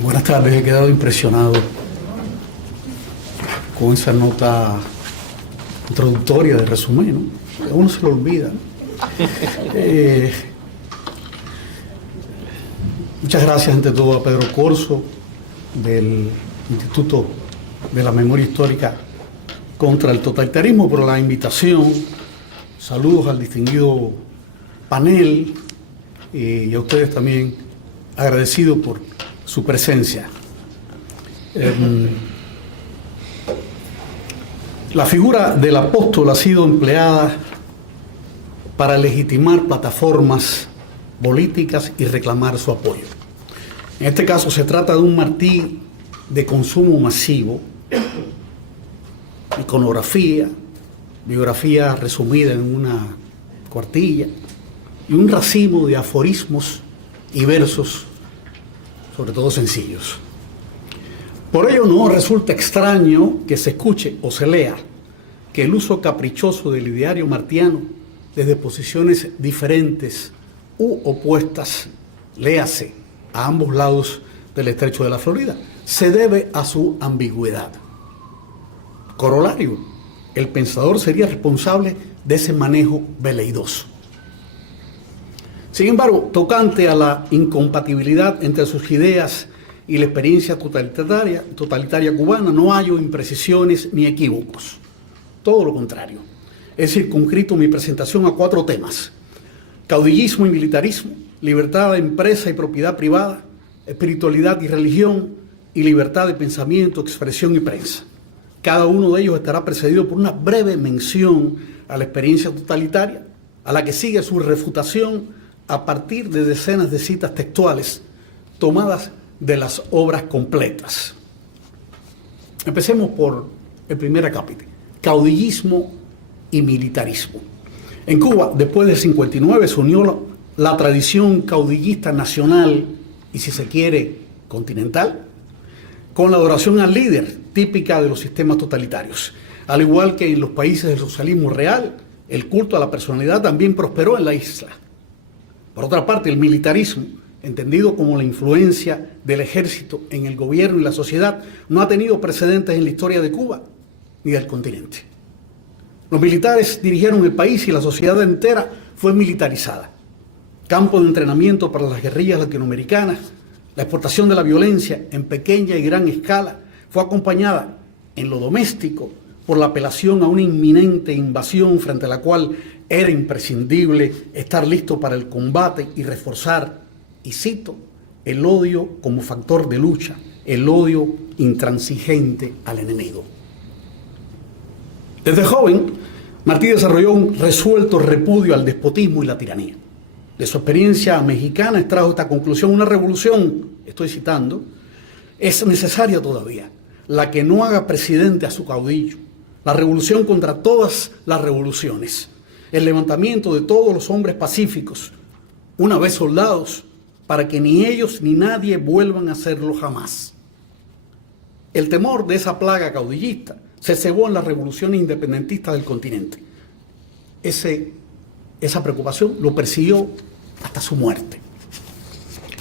Buenas tardes, he quedado impresionado con esa nota introductoria de resumen, ¿no? A uno se lo olvida, ¿no? Muchas gracias ante todo a Pedro Corso del Instituto de la Memoria Histórica contra el Totalitarismo por la invitación. Saludos al distinguido panel y a ustedes también agradecido por su presencia. La figura del apóstol ha sido empleada para legitimar plataformas políticas y reclamar su apoyo. En este caso se trata de un mártir de consumo masivo, iconografía, biografía resumida en una cuartilla y un racimo de aforismos y versos, sobre todo sencillos. Por ello no resulta extraño que se escuche o se lea que el uso caprichoso del ideario martiano desde posiciones diferentes u opuestas, léase, a ambos lados del estrecho de la Florida, se debe a su ambigüedad. Corolario, el pensador sería responsable de ese manejo veleidoso. Sin embargo, tocante a la incompatibilidad entre sus ideas y la experiencia totalitaria cubana, no hallo imprecisiones ni equívocos. Todo lo contrario. He circunscrito mi presentación a 4 temas: caudillismo y militarismo, libertad de empresa y propiedad privada, espiritualidad y religión, y libertad de pensamiento, expresión y prensa. Cada uno de ellos estará precedido por una breve mención a la experiencia totalitaria, a la que sigue su refutación a partir de decenas de citas textuales tomadas de las obras completas. Empecemos por el primer acápite: caudillismo y militarismo. En Cuba, después del 59, se unió la tradición caudillista nacional y, si se quiere, continental, con la adoración al líder, típica de los sistemas totalitarios. Al igual que en los países del socialismo real, el culto a la personalidad también prosperó en la isla. Por otra parte, el militarismo, entendido como la influencia del ejército en el gobierno y la sociedad, no ha tenido precedentes en la historia de Cuba ni del continente. Los militares dirigieron el país y la sociedad entera fue militarizada. Campo de entrenamiento para las guerrillas latinoamericanas, la exportación de la violencia en pequeña y gran escala fue acompañada en lo doméstico por la apelación a una inminente invasión frente a la cual era imprescindible estar listo para el combate y reforzar, y cito, el odio como factor de lucha, el odio intransigente al enemigo. Desde joven, Martí desarrolló un resuelto repudio al despotismo y la tiranía. De su experiencia mexicana extrajo esta conclusión: una revolución, estoy citando, es necesaria todavía, la que no haga presidente a su caudillo, la revolución contra todas las revoluciones, el levantamiento de todos los hombres pacíficos, una vez soldados, para que ni ellos ni nadie vuelvan a hacerlo jamás. El temor de esa plaga caudillista se cebó en las revoluciones independentistas del continente. Esa preocupación lo persiguió hasta su muerte.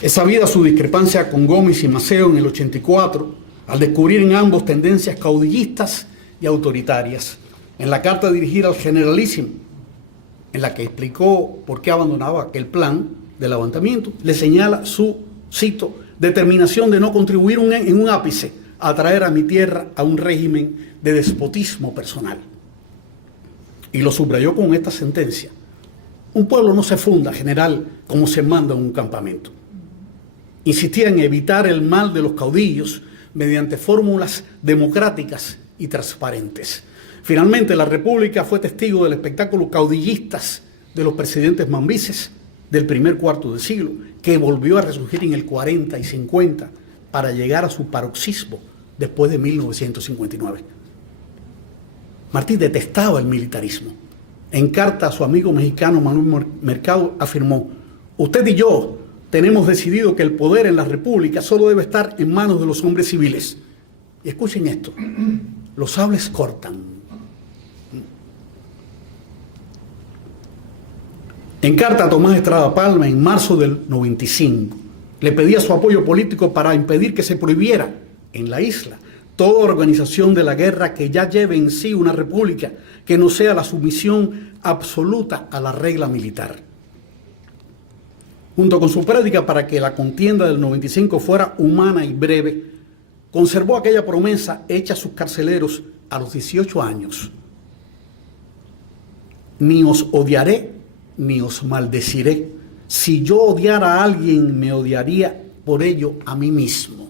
Es sabida su discrepancia con Gómez y Maceo en el 84, al descubrir en ambos tendencias caudillistas y autoritarias. En la carta dirigida al generalísimo, en la que explicó por qué abandonaba aquel plan de levantamiento, le señala su, cito, determinación de no contribuir en un ápice a traer a mi tierra a un régimen de despotismo personal. Y lo subrayó con esta sentencia: un pueblo no se funda, general, como se manda en un campamento. Insistía en evitar el mal de los caudillos mediante fórmulas democráticas y transparentes. Finalmente, la República fue testigo del espectáculo caudillistas de los presidentes mambises del primer cuarto de siglo, que volvió a resurgir en el 40 y 50 para llegar a su paroxismo después de 1959. Martí detestaba el militarismo. En carta a su amigo mexicano Manuel Mercado afirmó: usted y yo tenemos decidido que el poder en la República solo debe estar en manos de los hombres civiles. Y escuchen esto: los sables cortan. En carta a Tomás Estrada Palma en marzo del 95, Le pedía su apoyo político para impedir que se prohibiera en la isla toda organización de la guerra que ya lleve en sí una república que no sea la sumisión absoluta a la regla militar. Junto con su prédica para que la contienda del 95 fuera humana y breve, conservó aquella promesa hecha a sus carceleros a los 18 años. Ni os odiaré, ni os maldeciré. Si yo odiara a alguien, me odiaría por ello a mí mismo.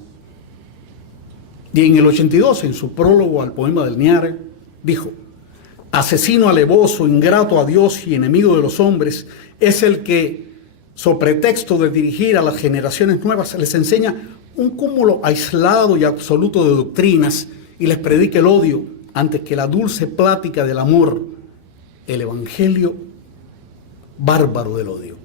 Y en el 82, en su prólogo al poema del Niare, dijo: asesino alevoso, ingrato a Dios y enemigo de los hombres, es el que, sobre pretexto de dirigir a las generaciones nuevas, les enseña un cúmulo aislado y absoluto de doctrinas y les predica el odio antes que la dulce plática del amor, el evangelio bárbaro del odio.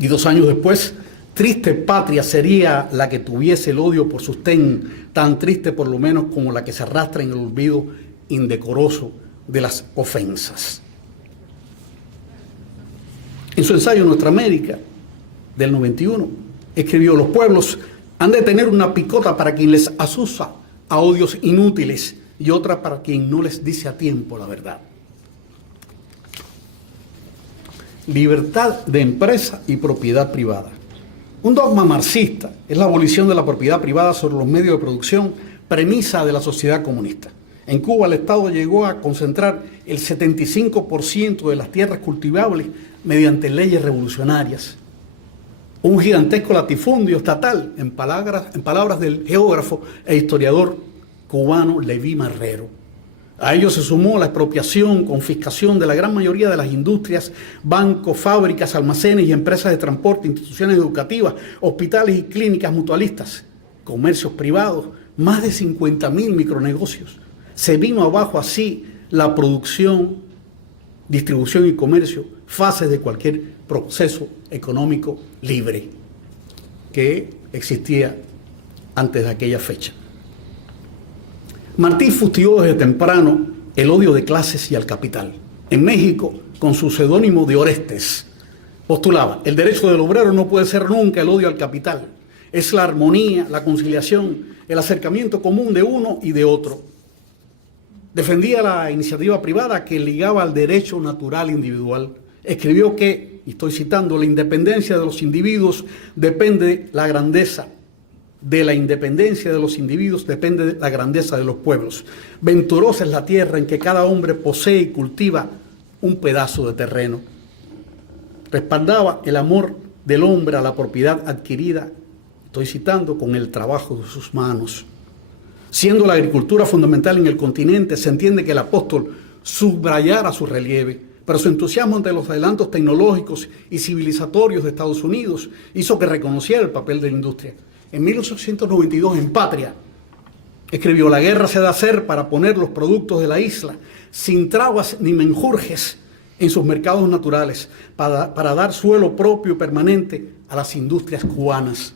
Y 2 años después, triste patria sería la que tuviese el odio por sostén, tan triste por lo menos como la que se arrastra en el olvido indecoroso de las ofensas. En su ensayo Nuestra América del 91, escribió: los pueblos han de tener una picota para quien les asusa a odios inútiles y otra para quien no les dice a tiempo la verdad. Libertad de empresa y propiedad privada. Un dogma marxista es la abolición de la propiedad privada sobre los medios de producción, premisa de la sociedad comunista. En Cuba el Estado llegó a concentrar el 75% de las tierras cultivables mediante leyes revolucionarias. Un gigantesco latifundio estatal, en palabras del geógrafo e historiador cubano Leví Marrero. A ello se sumó la expropiación, confiscación de la gran mayoría de las industrias, bancos, fábricas, almacenes y empresas de transporte, instituciones educativas, hospitales y clínicas mutualistas, comercios privados, más de 50.000 micronegocios. Se vino abajo así la producción, distribución y comercio, fases de cualquier proceso económico libre que existía antes de aquella fecha. Martí fustigó desde temprano el odio de clases y al capital. En México, con su seudónimo de Orestes, postulaba: el derecho del obrero no puede ser nunca el odio al capital. Es la armonía, la conciliación, el acercamiento común de uno y de otro. Defendía la iniciativa privada que ligaba al derecho natural individual. Escribió que, y estoy citando: la independencia de los individuos depende de la grandeza. De la independencia de los individuos depende de la grandeza de los pueblos. Venturosa es la tierra en que cada hombre posee y cultiva un pedazo de terreno. Respaldaba el amor del hombre a la propiedad adquirida, estoy citando, con el trabajo de sus manos. Siendo la agricultura fundamental en el continente, se entiende que el apóstol subrayara su relieve, pero su entusiasmo ante los adelantos tecnológicos y civilizatorios de Estados Unidos hizo que reconociera el papel de la industria. En 1892, en Patria, escribió: la guerra se ha de hacer para poner los productos de la isla sin trabas ni menjurjes en sus mercados naturales, para dar suelo propio y permanente a las industrias cubanas.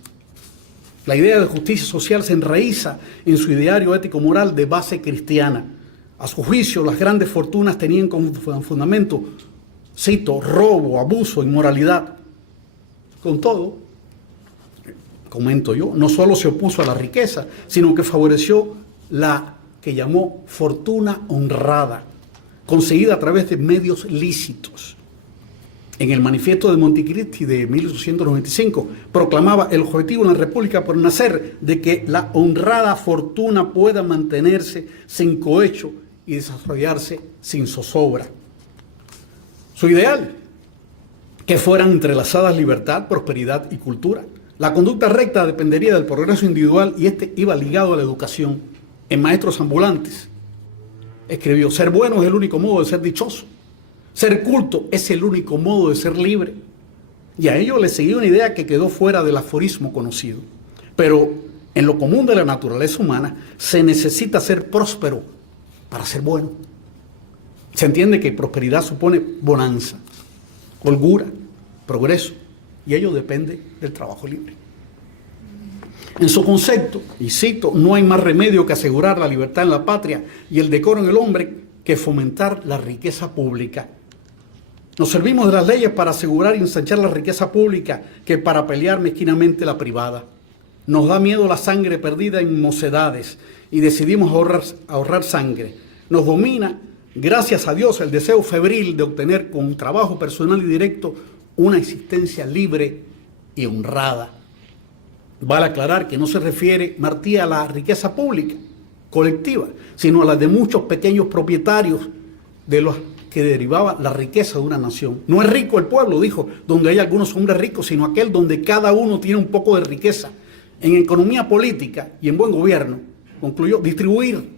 La idea de justicia social se enraiza en su ideario ético-moral de base cristiana. A su juicio, las grandes fortunas tenían como fundamento, cito, robo, abuso, inmoralidad. Con todo, comento yo, no solo se opuso a la riqueza, sino que favoreció la que llamó fortuna honrada, conseguida a través de medios lícitos. En el manifiesto de Montecristi de 1895 proclamaba el objetivo en la República por nacer de que la honrada fortuna pueda mantenerse sin cohecho y desarrollarse sin zozobra. Su ideal, que fueran entrelazadas libertad, prosperidad y cultura. La conducta recta dependería del progreso individual y este iba ligado a la educación. En Maestros Ambulantes escribió: ser bueno es el único modo de ser dichoso. Ser culto es el único modo de ser libre. Y a ello le seguía una idea que quedó fuera del aforismo conocido. Pero en lo común de la naturaleza humana se necesita ser próspero para ser bueno. Se entiende que prosperidad supone bonanza, holgura, progreso, y ello depende del trabajo libre. En su concepto, y cito: no hay más remedio que asegurar la libertad en la patria y el decoro en el hombre que fomentar la riqueza pública. Nos servimos de las leyes para asegurar y ensanchar la riqueza pública que para pelear mezquinamente la privada. Nos da miedo la sangre perdida en mocedades y decidimos ahorrar sangre. Nos domina, gracias a Dios, el deseo febril de obtener con trabajo personal y directo una existencia libre y honrada. Vale aclarar que no se refiere Martí a la riqueza pública, colectiva, sino a la de muchos pequeños propietarios de los que derivaba la riqueza de una nación. No es rico el pueblo, dijo, donde hay algunos hombres ricos, sino aquel donde cada uno tiene un poco de riqueza. En economía política y en buen gobierno, concluyó, distribuir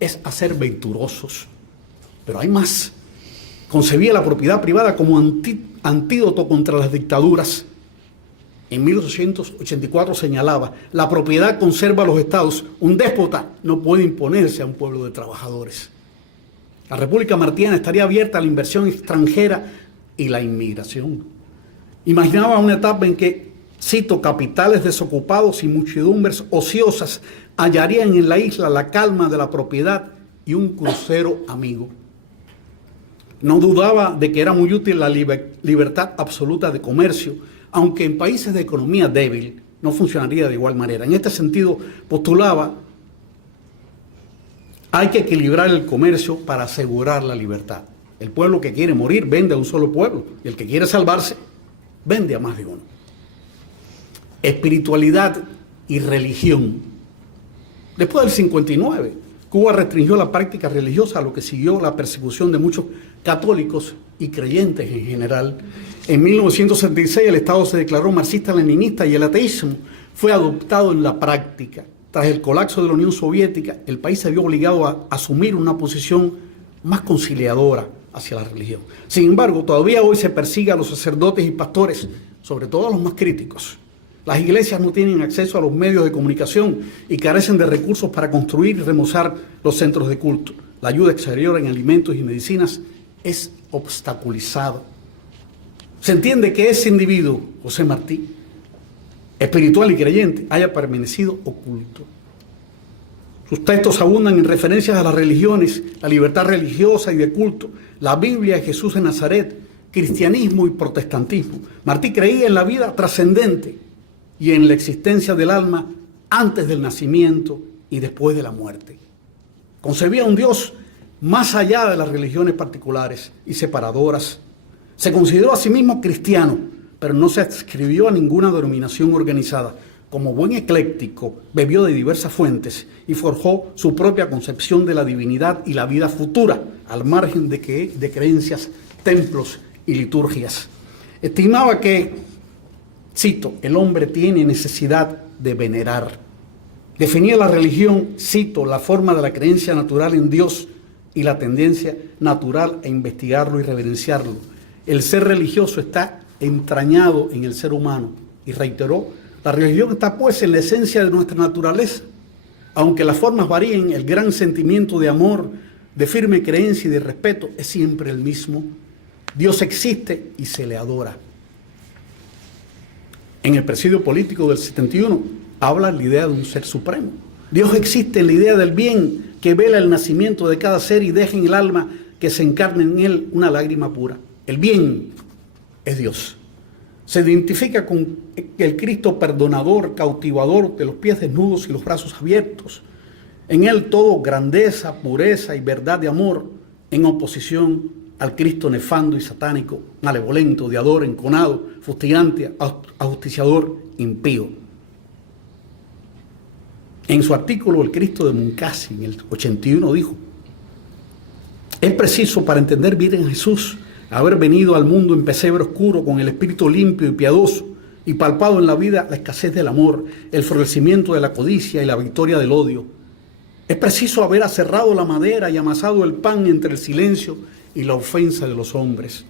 es hacer venturosos. Pero hay más. Concebía la propiedad privada como antídoto contra las dictaduras. En 1884 señalaba, la propiedad conserva a los estados, un déspota no puede imponerse a un pueblo de trabajadores. La República Martiana estaría abierta a la inversión extranjera y la inmigración. Imaginaba una etapa en que, cito, capitales desocupados y muchedumbres ociosas hallarían en la isla la calma de la propiedad y un crucero amigo. No dudaba de que era muy útil la libertad absoluta de comercio, aunque en países de economía débil no funcionaría de igual manera. En este sentido, postulaba, hay que equilibrar el comercio para asegurar la libertad. El pueblo que quiere morir vende a un solo pueblo, y el que quiere salvarse vende a más de uno. Espiritualidad y religión. Después del 59, Cuba restringió la práctica religiosa, a lo que siguió la persecución de muchos católicos y creyentes en general. En 1976 el Estado se declaró marxista-leninista y el ateísmo fue adoptado en la práctica. Tras el colapso de la Unión Soviética, el país se vio obligado a asumir una posición más conciliadora hacia la religión. Sin embargo, todavía hoy se persigue a los sacerdotes y pastores, sobre todo a los más críticos. Las iglesias no tienen acceso a los medios de comunicación y carecen de recursos para construir y remozar los centros de culto. La ayuda exterior en alimentos y medicinas es obstaculizada. Se entiende que ese individuo, José Martí, espiritual y creyente, haya permanecido oculto. Sus textos abundan en referencias a las religiones, la libertad religiosa y de culto, la Biblia de Jesús de Nazaret, cristianismo y protestantismo. Martí creía en la vida trascendente y en la existencia del alma antes del nacimiento y después de la muerte. Concebía un Dios más allá de las religiones particulares y separadoras. Se consideró a sí mismo cristiano, pero no se adscribió a ninguna denominación organizada. Como buen ecléctico, bebió de diversas fuentes y forjó su propia concepción de la divinidad y la vida futura, al margen de creencias, templos y liturgias. Estimaba que, cito, el hombre tiene necesidad de venerar. Definía la religión, cito, la forma de la creencia natural en Dios y la tendencia natural a investigarlo y reverenciarlo. El ser religioso está entrañado en el ser humano, y reiteró, la religión está pues en la esencia de nuestra naturaleza. Aunque las formas varíen, el gran sentimiento de amor, de firme creencia y de respeto es siempre el mismo. Dios existe y se le adora. En el presidio político del 71 habla la idea de un ser supremo. Dios existe en la idea del bien que vela el nacimiento de cada ser y deja en el alma que se encarne en él una lágrima pura. El bien es Dios. Se identifica con el Cristo perdonador, cautivador, de los pies desnudos y los brazos abiertos. En él todo grandeza, pureza y verdad de amor, en oposición al Cristo nefando y satánico, malevolente, odiador, enconado, fustigante, ajusticiador, impío. En su artículo El Cristo de Moncasi, en el 81, dijo: es preciso, para entender bien a Jesús, haber venido al mundo en pesebre oscuro con el espíritu limpio y piadoso y palpado en la vida la escasez del amor, el florecimiento de la codicia y la victoria del odio. Es preciso haber aserrado la madera y amasado el pan entre el silencio y la ofensa de los hombres.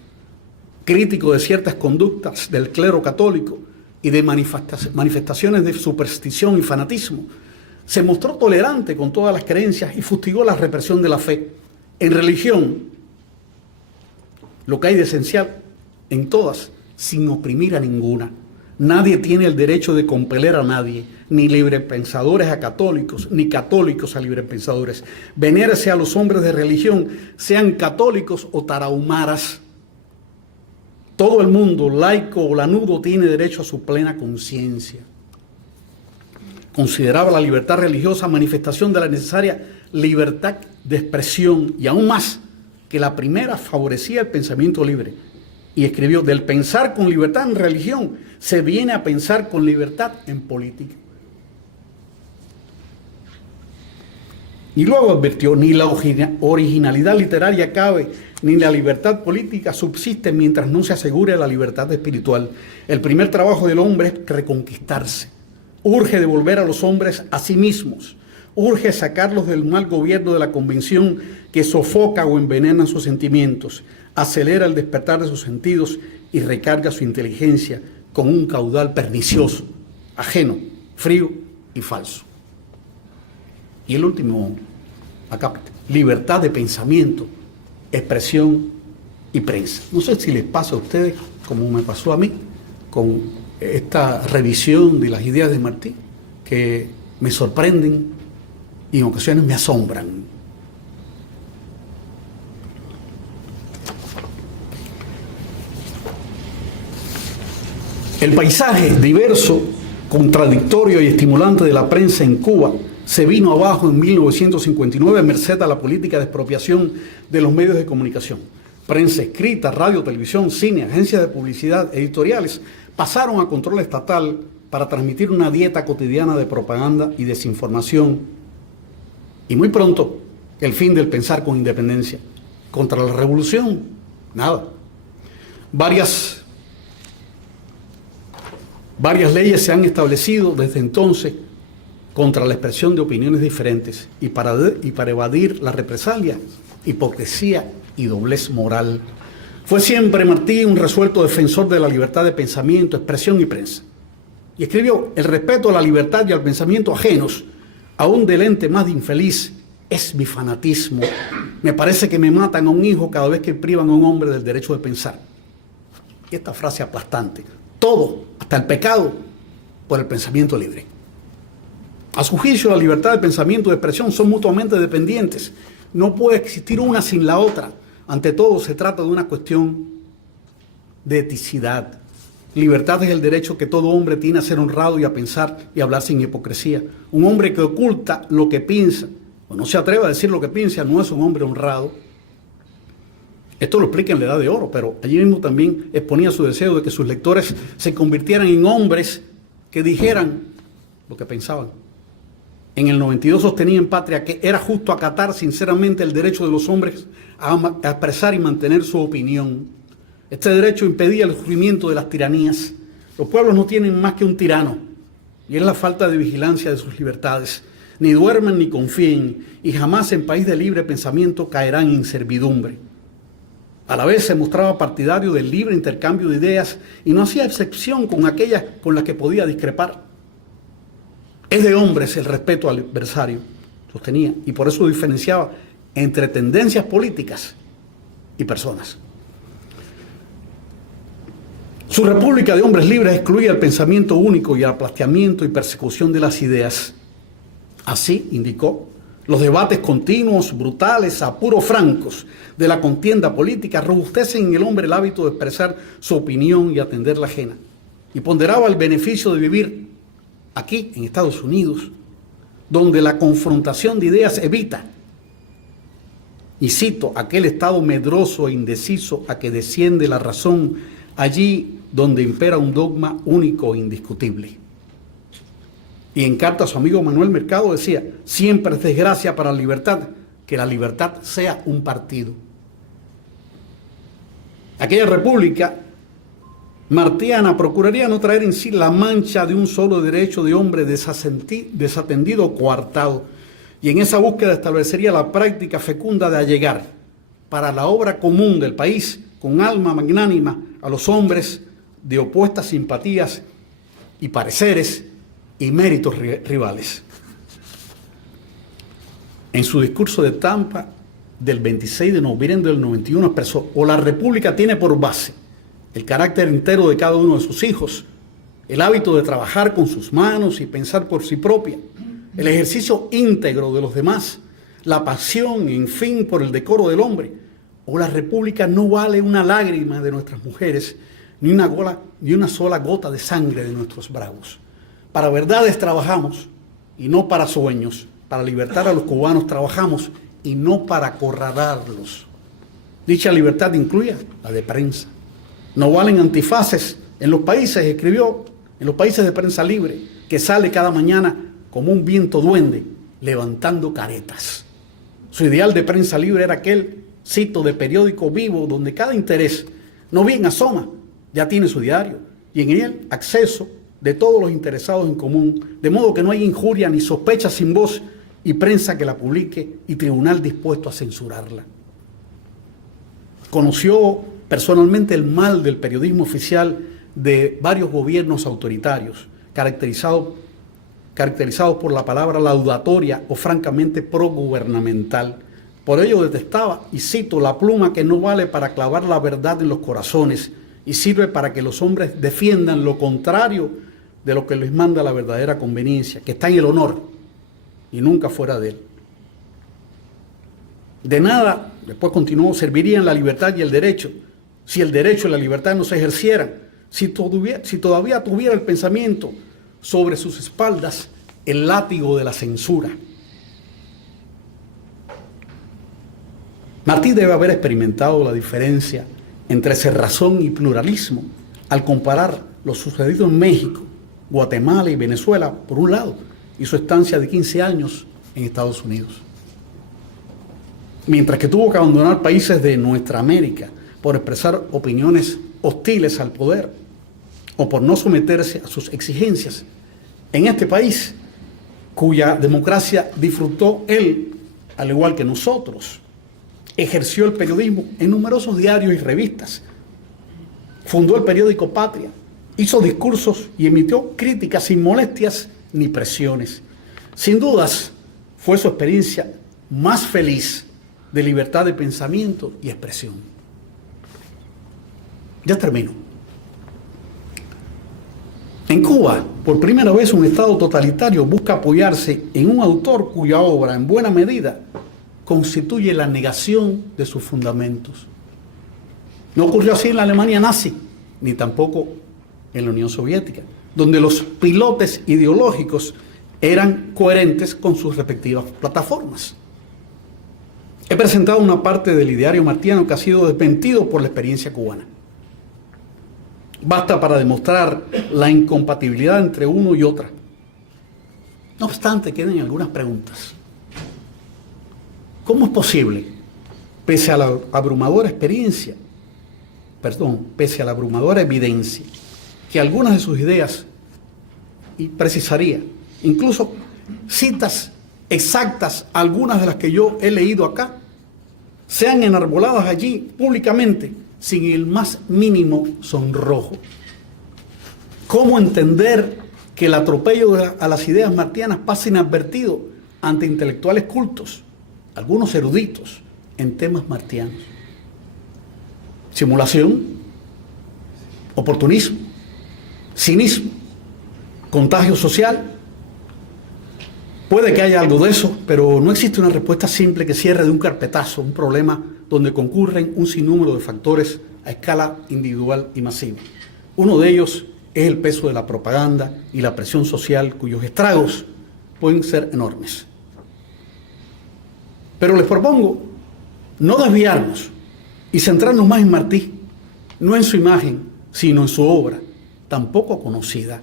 Crítico de ciertas conductas del clero católico y de manifestaciones de superstición y fanatismo, se mostró tolerante con todas las creencias y fustigó la represión de la fe. En religión, lo que hay de esencial en todas, sin oprimir a ninguna. Nadie tiene el derecho de compeler a nadie, ni librepensadores a católicos, ni católicos a librepensadores. Venérese a los hombres de religión, sean católicos o tarahumaras. Todo el mundo, laico o lanudo, tiene derecho a su plena conciencia. Consideraba la libertad religiosa manifestación de la necesaria libertad de expresión y aún más que la primera favorecía el pensamiento libre. Y escribió: del pensar con libertad en religión se viene a pensar con libertad en política. Y luego advirtió: ni la originalidad literaria cabe, ni la libertad política subsiste mientras no se asegure la libertad espiritual. El primer trabajo del hombre es reconquistarse. Urge devolver a los hombres a sí mismos. Urge sacarlos del mal gobierno de la convención que sofoca o envenena sus sentimientos, acelera el despertar de sus sentidos y recarga su inteligencia con un caudal pernicioso, ajeno, frío y falso. Y el último acápite: libertad de pensamiento, expresión y prensa. No sé si les pasa a ustedes como me pasó a mí con esta revisión de las ideas de Martí, que me sorprenden y en ocasiones me asombran. El paisaje diverso, contradictorio y estimulante de la prensa en Cuba se vino abajo en 1959 a merced a la política de expropiación de los medios de comunicación. Prensa escrita, radio, televisión, cine, agencias de publicidad, editoriales pasaron a control estatal para transmitir una dieta cotidiana de propaganda y desinformación. Y muy pronto, el fin del pensar con independencia. Contra la revolución, nada. Varias leyes se han establecido desde entonces contra la expresión de opiniones diferentes y para evadir la represalia, hipocresía y doblez moral. Fue siempre Martí un resuelto defensor de la libertad de pensamiento, expresión y prensa. Y escribió: el respeto a la libertad y al pensamiento ajenos, aún del ente más infeliz, es mi fanatismo. Me parece que me matan a un hijo cada vez que privan a un hombre del derecho de pensar. Y esta frase aplastante: todo, hasta el pecado, por el pensamiento libre. A su juicio, la libertad de pensamiento y de expresión son mutuamente dependientes. No puede existir una sin la otra. Ante todo, se trata de una cuestión de eticidad. Libertad es el derecho que todo hombre tiene a ser honrado y a pensar y hablar sin hipocresía. Un hombre que oculta lo que piensa o no se atreve a decir lo que piensa no es un hombre honrado. Esto lo explica en la Edad de Oro, pero allí mismo también exponía su deseo de que sus lectores se convirtieran en hombres que dijeran lo que pensaban. En el 92 sostenía en Patria que era justo acatar sinceramente el derecho de los hombres a expresar y mantener su opinión. Este derecho impedía el surgimiento de las tiranías. Los pueblos no tienen más que un tirano, y es la falta de vigilancia de sus libertades. Ni duermen ni confíen, y jamás en país de libre pensamiento caerán en servidumbre. A la vez se mostraba partidario del libre intercambio de ideas y no hacía excepción con aquellas con las que podía discrepar. Es de hombres el respeto al adversario, sostenía, y por eso diferenciaba entre tendencias políticas y personas. Su república de hombres libres excluía el pensamiento único y el aplastamiento y persecución de las ideas. Así, indicó, los debates continuos, brutales, a puro francos de la contienda política robustecen en el hombre el hábito de expresar su opinión y atender la ajena. Y ponderaba el beneficio de vivir aquí, en Estados Unidos, donde la confrontación de ideas evita, y cito, aquel estado medroso e indeciso a que desciende la razón, allí donde impera un dogma único e indiscutible. Y en carta a su amigo Manuel Mercado decía: siempre es desgracia para la libertad que la libertad sea un partido. Aquella república martiana procuraría no traer en sí la mancha de un solo derecho de hombre desatendido o coartado, y en esa búsqueda establecería la práctica fecunda de allegar para la obra común del país, con alma magnánima, a los hombres de opuestas simpatías y pareceres y méritos rivales. En su discurso de Tampa del 26 de noviembre del 91 expresó: o la república tiene por base el carácter entero de cada uno de sus hijos, el hábito de trabajar con sus manos y pensar por sí propia, el ejercicio íntegro de los demás, la pasión, en fin, por el decoro del hombre, o la república no vale una lágrima de nuestras mujeres ni una sola gota de sangre de nuestros bravos. Para verdades trabajamos y no para sueños. Para libertar a los cubanos trabajamos y no para acorralarlos. Dicha libertad incluye la de prensa. No valen antifaces en los países, escribió, en los países de prensa libre, que sale cada mañana como un viento duende, levantando caretas. Su ideal de prensa libre era aquel, cito, de periódico vivo, donde cada interés, no bien asoma, ya tiene su diario, y en él acceso de todos los interesados en común, de modo que no hay injuria ni sospecha sin voz, y prensa que la publique y tribunal dispuesto a censurarla. Conoció personalmente el mal del periodismo oficial de varios gobiernos autoritarios, caracterizados por la palabra laudatoria o francamente progubernamental. Por ello detestaba, y cito, la pluma que no vale para clavar la verdad en los corazones y sirve para que los hombres defiendan lo contrario de lo que les manda la verdadera conveniencia, que está en el honor y nunca fuera de él. De nada, después continuó, servirían la libertad y el derecho si el derecho y la libertad no se ejercieran, si todavía tuviera el pensamiento sobre sus espaldas el látigo de la censura. Martí debe haber experimentado la diferencia entre cerrazón y pluralismo al comparar lo sucedido en México, Guatemala y Venezuela, por un lado, y su estancia de 15 años en Estados Unidos. Mientras que tuvo que abandonar países de nuestra América por expresar opiniones hostiles al poder o por no someterse a sus exigencias, en este país, cuya democracia disfrutó él, al igual que nosotros, ejerció el periodismo en numerosos diarios y revistas, fundó el periódico Patria, hizo discursos y emitió críticas sin molestias ni presiones. Sin dudas, fue su experiencia más feliz de libertad de pensamiento y expresión. Ya termino. En Cuba, por primera vez, un Estado totalitario busca apoyarse en un autor cuya obra, en buena medida, constituye la negación de sus fundamentos. No ocurrió así en la Alemania nazi, ni tampoco en la Unión Soviética, donde los pilotes ideológicos eran coherentes con sus respectivas plataformas. He presentado una parte del ideario martiano que ha sido desmentido por la experiencia cubana. Basta para demostrar la incompatibilidad entre uno y otra. No obstante, quedan algunas preguntas. ¿Cómo es posible, pese a la abrumadora evidencia, que algunas de sus ideas, y precisaría, incluso citas exactas, algunas de las que yo he leído acá, sean enarboladas allí públicamente sin el más mínimo sonrojo? ¿Cómo entender que el atropello a las ideas martianas pasa inadvertido ante intelectuales cultos, algunos eruditos, en temas martianos? Simulación, oportunismo, cinismo, contagio social. Puede que haya algo de eso, pero no existe una respuesta simple que cierre de un carpetazo un problema donde concurren un sinnúmero de factores a escala individual y masiva. Uno de ellos es el peso de la propaganda y la presión social, cuyos estragos pueden ser enormes. Pero les propongo no desviarnos y centrarnos más en Martí, no en su imagen, sino en su obra, tampoco conocida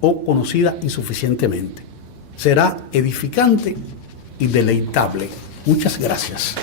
o conocida insuficientemente. Será edificante y deleitable. Muchas gracias.